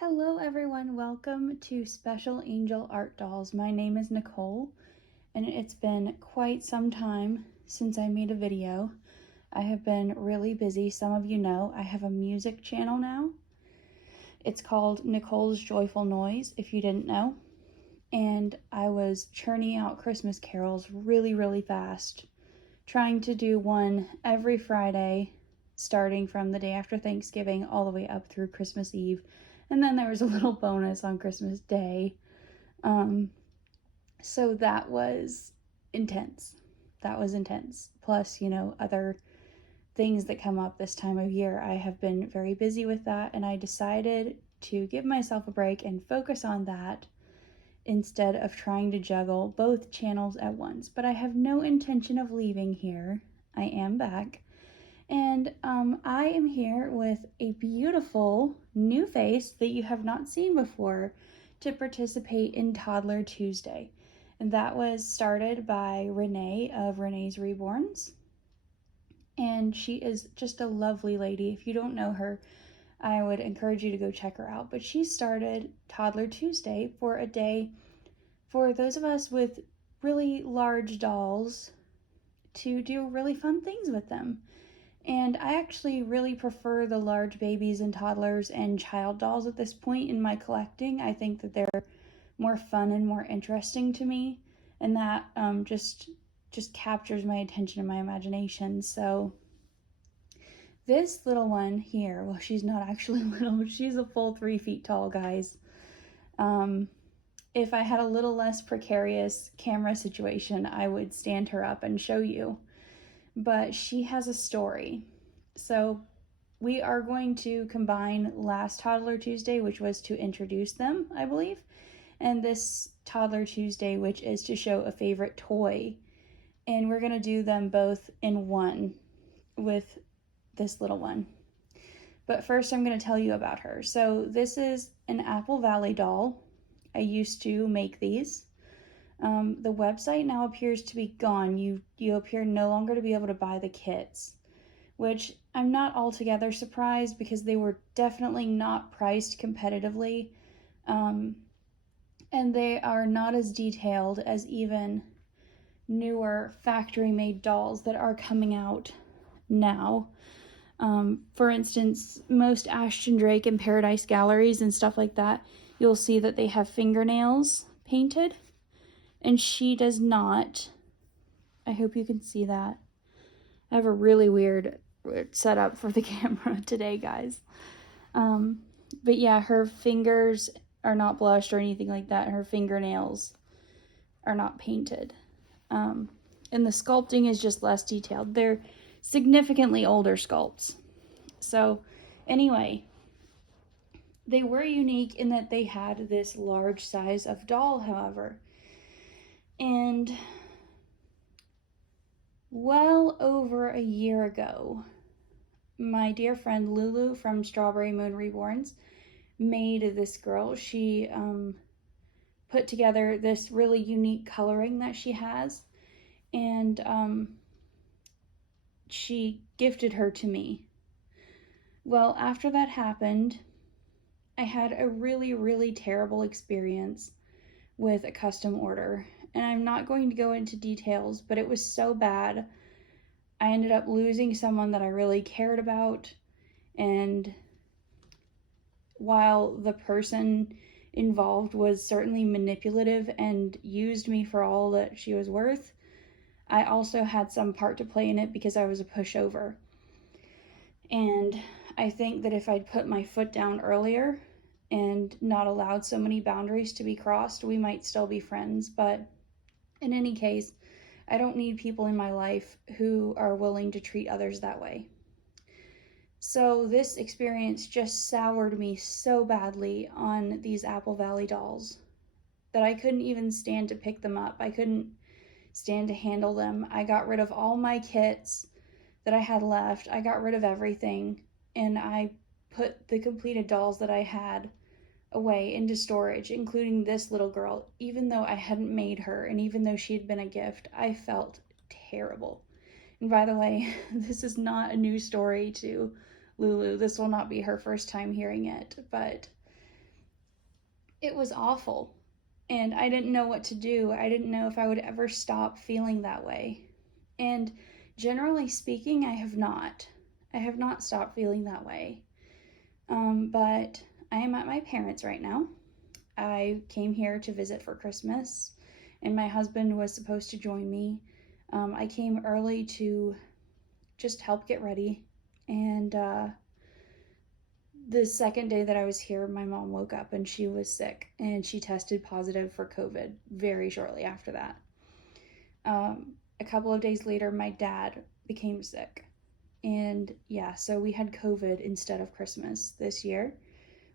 Hello everyone, welcome to Special Angel Art Dolls. My name is Nicole, and it's been quite some time since I made a video. I have been really busy. Some of you know I have a music channel now. It's called Nicole's Joyful Noise, if you didn't know. And I was churning out Christmas carols really fast, trying to do one every Friday, starting from the day after Thanksgiving all the way up through Christmas Eve. And then there was a little bonus on Christmas Day. So that was intense. Plus, other things that come up this time of year. I have been very busy with that, and I decided to give myself a break and focus on that instead of trying to juggle both channels at once. But I have no intention of leaving here. I am back. And I am here with a beautiful new face that you have not seen before to participate in Toddler Tuesday. And that was started by Renee of Renee's Reborns. And she is just a lovely lady. If you don't know her, I would encourage you to go check her out. But she started Toddler Tuesday for a day for those of us with really large dolls to do really fun things with them. And I actually really prefer the large babies and toddlers and child dolls at this point in my collecting. I think that they're more fun and more interesting to me, and that just captures my attention and my imagination. So this little one here, well, she's not actually little, she's a full 3 feet tall, guys. If I had a little less precarious camera situation, I would stand her up and show you. But she has a story. So we are going to combine last Toddler Tuesday, which was to introduce them, I believe, and this Toddler Tuesday, which is to show a favorite toy. And we're going to do them both in one with this little one. But first I'm going to tell you about her. So this is an Apple Valley doll. I used to make these. The website now appears to be gone. You appear no longer to be able to buy the kits, which I'm not altogether surprised because they were definitely not priced competitively, and they are not as detailed as even newer factory-made dolls that are coming out now. For instance, most Ashton Drake and Paradise Galleries and stuff like that, you'll see that they have fingernails painted. And she does not. I hope you can see that. I have a really weird setup for the camera today, guys. But yeah, her fingers are not blushed or anything like that. Her fingernails are not painted. And the sculpting is just less detailed. They're significantly older sculpts. So anyway, they were unique in that they had this large size of doll, however. And well over a year ago, my dear friend Lulu from Strawberry Moon Reborns made this girl. She put together this really unique coloring that she has, and she gifted her to me. Well, after that happened, I had a really terrible experience with a custom order. And I'm not going to go into details, but it was so bad. I ended up losing someone that I really cared about. And while the person involved was certainly manipulative and used me for all that she was worth, I also had some part to play in it because I was a pushover. And I think that if I'd put my foot down earlier and not allowed so many boundaries to be crossed, we might still be friends. But in any case, I don't need people in my life who are willing to treat others that way. So this experience just soured me so badly on these Apple Valley dolls that I couldn't even stand to pick them up. I couldn't stand to handle them. I got rid of all my kits that I had left. I got rid of everything, and I put the completed dolls that I had away into storage, including this little girl. Even though I hadn't made her, and even though she had been a gift, I felt terrible. And by the way, this is not a new story to Lulu. This will not be her first time hearing it, but It was awful. And I didn't know what to do. I didn't know if I would ever stop feeling that way. And generally speaking, I have not. I have not stopped feeling that way. But I am at my parents' right now. I came here to visit for Christmas, and my husband was supposed to join me. I came early to just help get ready. And the second day that I was here, my mom woke up and she was sick, and she tested positive for COVID very shortly after that. A couple of days later, my dad became sick. And yeah, so we had COVID instead of Christmas this year,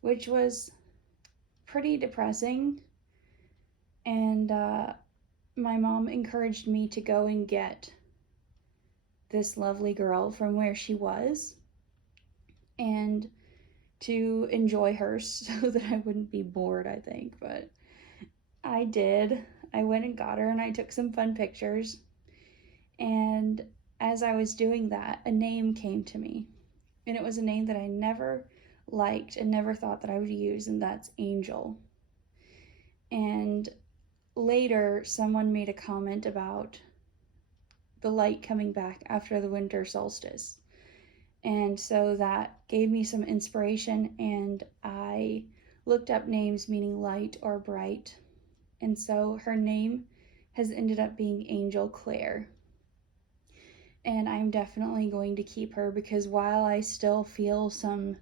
which was pretty depressing. And my mom encouraged me to go and get this lovely girl from where she was and to enjoy her so that I wouldn't be bored, I think. But I did. I went and got her and I took some fun pictures. And as I was doing that, a name came to me. And it was a name that I never liked and never thought that I would use, and that's Angel. And later, someone made a comment about the light coming back after the winter solstice. And so that gave me some inspiration, and I looked up names meaning light or bright. And so her name has ended up being Angel Claire. And I'm definitely going to keep her, because while I still feel some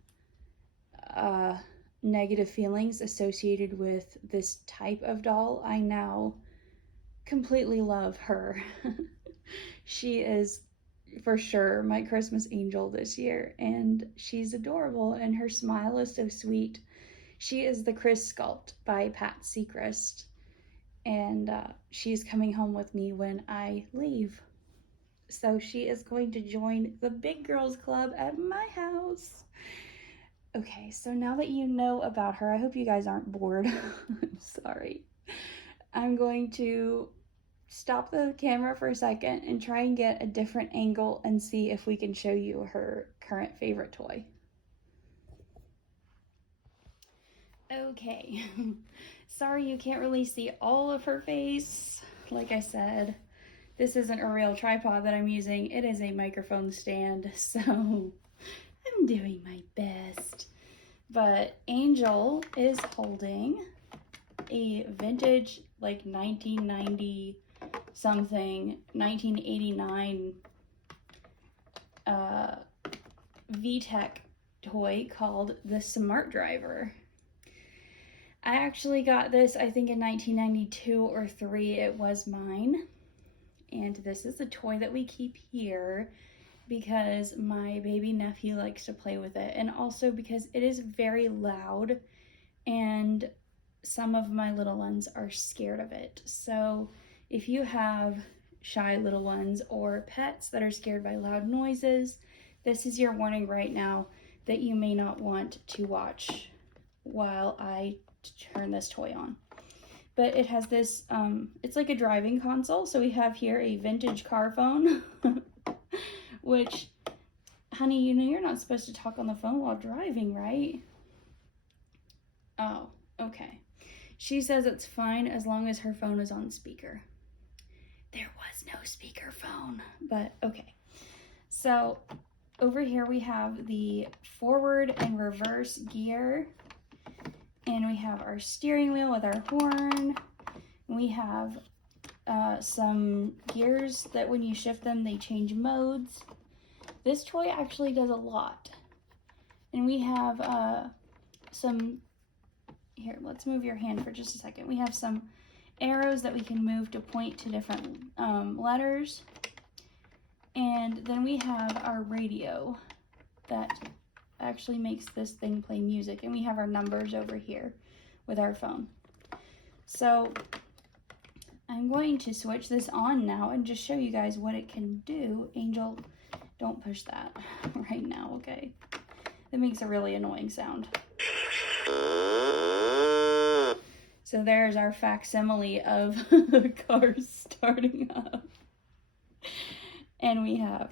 negative feelings associated with this type of doll, I now completely love her. She is for sure my Christmas angel this year, and she's adorable, and her smile is so sweet. She is the Chris Sculpt by Pat Seacrest, and she's coming home with me when I leave. So she is going to join the Big Girls Club at my house. Okay, so now that you know about her, I hope you guys aren't bored. I'm sorry. I'm going to stop the camera for a second and try and get a different angle and see if we can show you her current favorite toy. Okay, sorry you can't really see all of her face. Like I said, this isn't a real tripod that I'm using. It is a microphone stand, so I'm doing my best. But Angel is holding a vintage, like 1990 something, 1989 VTech toy called the Smart Driver. I actually got this, I think, in 1992 or 3. It was mine. And this is a toy that we keep here because my baby nephew likes to play with it, and also because it is very loud and some of my little ones are scared of it. So if you have shy little ones or pets that are scared by loud noises, this is your warning right now that you may not want to watch while I turn this toy on. But it has this, it's like a driving console. So we have here a vintage car phone, which, honey, you know you're not supposed to talk on the phone while driving, right? Oh, okay. She says it's fine as long as her phone is on speaker. There was no speaker phone, but okay. So over here we have the forward and reverse gear, and we have our steering wheel with our horn. We have some gears that when you shift them, they change modes. This toy actually does a lot. And we have some, here, let's move your hand for just a second. We have some arrows that we can move to point to different letters. And then we have our radio that actually makes this thing play music. And we have our numbers over here with our phone. So I'm going to switch this on now and just show you guys what it can do. Angel, don't push that right now, okay? That makes a really annoying sound. So there's our facsimile of the car starting up. And we have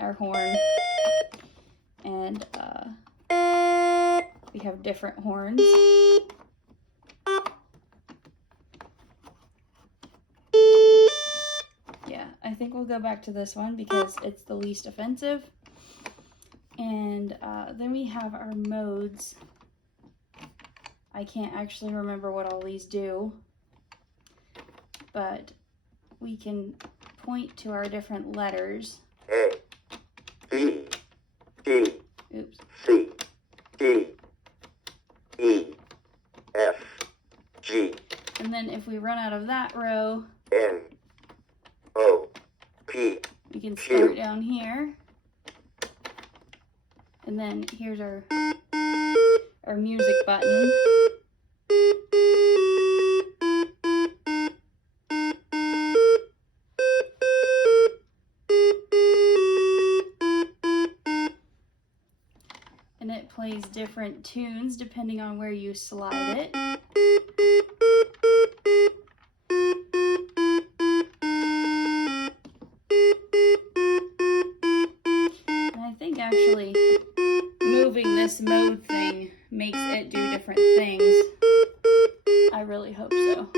our horn. And we have different horns. I think we'll go back to this one because it's the least offensive. And then we have our modes. I can't actually remember what all these do, but we can point to our different letters. A, B, D, Oops. C, D, E, F, G, And then if we run out of that row, N, O, P, we can start down here. And then here's our music button. And it plays different tunes depending on where you slide it. And I think actually moving this mode thing makes it do different things. I really hope so.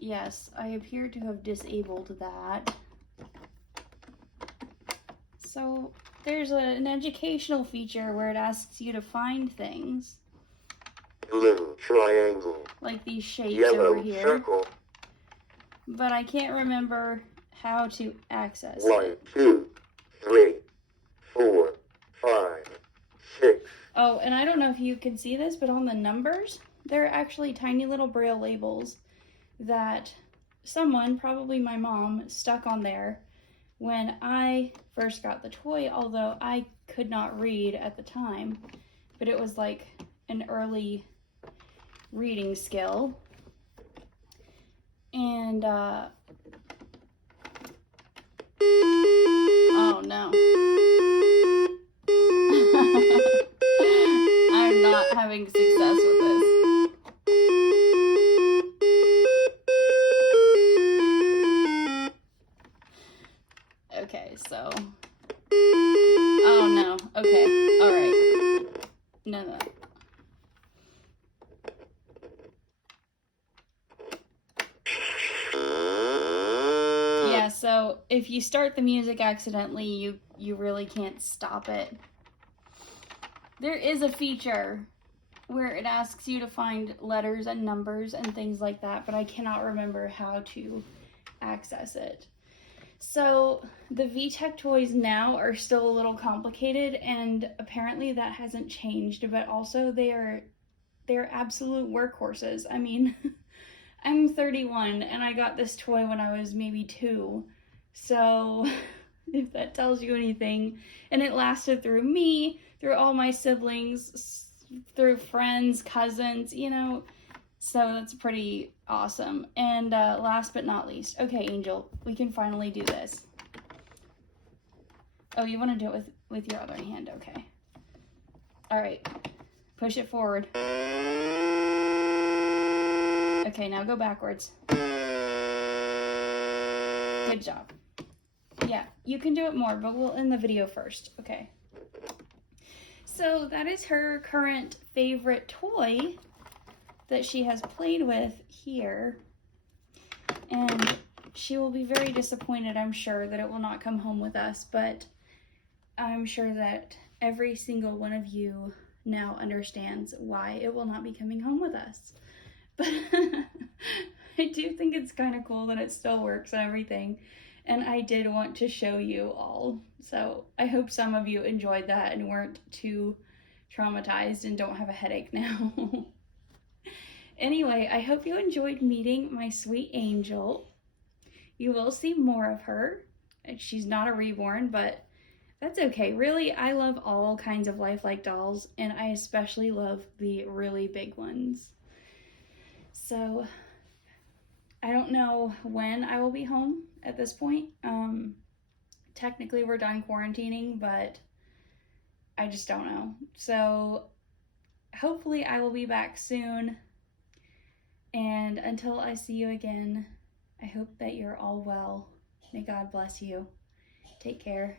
Yes, I appear to have disabled that. So there's an educational feature where it asks you to find things. blue triangle, Like these shapes yellow over here. circle, But I can't remember how to access 1, it. 2, 3, 4, 5, 6. Oh, and I don't know if you can see this, but on the numbers, there are actually tiny little braille labels that someone, probably my mom, stuck on there when I first got the toy, although I could not read at the time, but it was like an early reading skill. And, oh no. I'm not having success with this. Okay, so. Oh no. Okay. Alright. No. Yeah, so if you start the music accidentally, you really can't stop it. There is a feature where it asks you to find letters and numbers and things like that, but I cannot remember how to access it. So the VTech toys now are still a little complicated, and apparently that hasn't changed, but also they're absolute workhorses. I mean, I'm 31 and I got this toy when I was maybe 2. So if that tells you anything, and it lasted through me, through all my siblings, through friends, cousins, you know, so that's pretty awesome. And last but not least, okay, Angel, we can finally do this. Oh, you want to do it with your other hand, okay. All right, push it forward. Okay, now go backwards. Good job. Yeah, you can do it more, but we'll end the video first, okay. So that is her current favorite toy that she has played with here. And she will be very disappointed, I'm sure, that it will not come home with us, but I'm sure that every single one of you now understands why it will not be coming home with us. But I do think it's kind of cool that it still works and everything. And I did want to show you all. So I hope some of you enjoyed that and weren't too traumatized and don't have a headache now. Anyway, I hope you enjoyed meeting my sweet Angel. You will see more of her. She's not a reborn, but that's okay. Really, I love all kinds of lifelike dolls, and I especially love the really big ones. So I don't know when I will be home at this point. Technically we're done quarantining, but I just don't know. So hopefully I will be back soon. And until I see you again, I hope that you're all well. May God bless you. Take care.